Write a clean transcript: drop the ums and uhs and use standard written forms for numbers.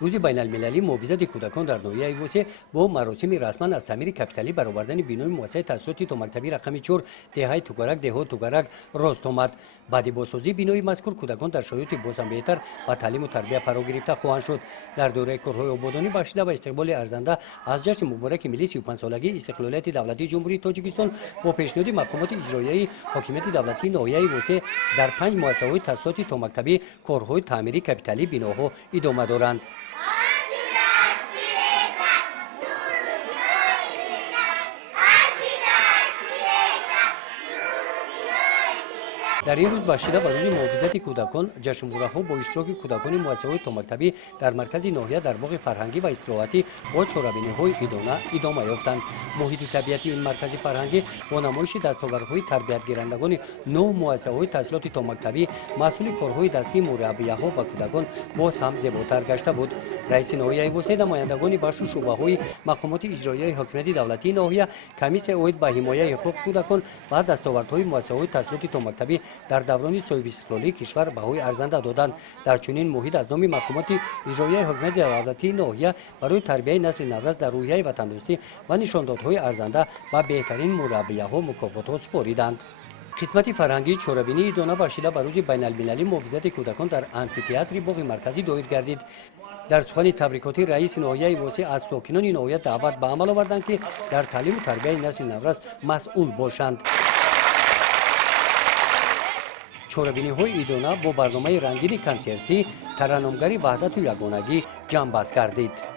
روز بین المللی محافظت کودکان در ناحیه ایوسه با مراسم رسما از تعمیر کپیتالی برآوردن بینای مؤسسه تاسیسات تو مکتبی رقم 4 دهه توگرک دهه توگرک راست آمد. بعد بازسازی بینای مذکور کودکان در شرایط بازم بهتر و تعلیم و تربیت فرا گرفته خواهند شد. در دوره کارهای آبادانی بخشیده به استقبال ارزنده از جشن مبارک ملی 35 سالگی استقلالیت دولتی جمهوری تاجیکستان با پیشنهاد مقامات اجرایی حاکمیت دولتی ناحیه ایوسه در 5 مؤسسه تاسیسات تا مکتبی کارهای تعمیری کپیتالی بیناها ادامه دارند. در این روز بخشیده به روز محافظت کودکان جشنواره‌ها با اشتراک کودکان مؤسسه‌های تا مکتبی در مرکز ناحیه در باغ فرهنگی و استراحتی با چهاربینی‌های ادامه یافتند. محیط طبیعتی این مرکز فرهنگی با نمایش دستاوردهای تربیت گیرندگان 9 مؤسسه‌های تحصیلات تا مکتبی مسئول کارهای دستی مربیه‌ها و کودکان باز هم زیباتر گشته بود. رئیس ناحیه ایوسه نمایندگان بخش و شعبه‌های مقامات اجرایی حاکمیت دولتی ناحیه کمیسیون اوید به حمایت حقوق کودکان و دستاوردهای مؤسسه‌های تحصیلات تا مکتبی در دوران صاحب استقلالی کشور بهای ارزنده دادند. در چنین محیط از نام مقامات اجرایی حکومت دولتی ناحیه برای تربیت نسل نوروز در روحیه وطندوستی و نشاندادهای ارزنده و بهترین مربیه‌ها مکافات سپاریدند. قسمت فرهنگی چهاربینی دانه بخشیده به روز بین المللی محافظت کودکان در آمفی‌تئاتر باغ مرکزی دایر گردید. در سخن تبریکاتی رئیس ناحیه ایوسه از ساکنان ناحیه دعوت به عمل آوردند که در تعلیم و تربیت نسل نوروز مسئول باشند. چهاربینی‌های ایدانه با برنامه رنگین کنسرتی ترنمگری وحدت و یگانگی جنبش گردید.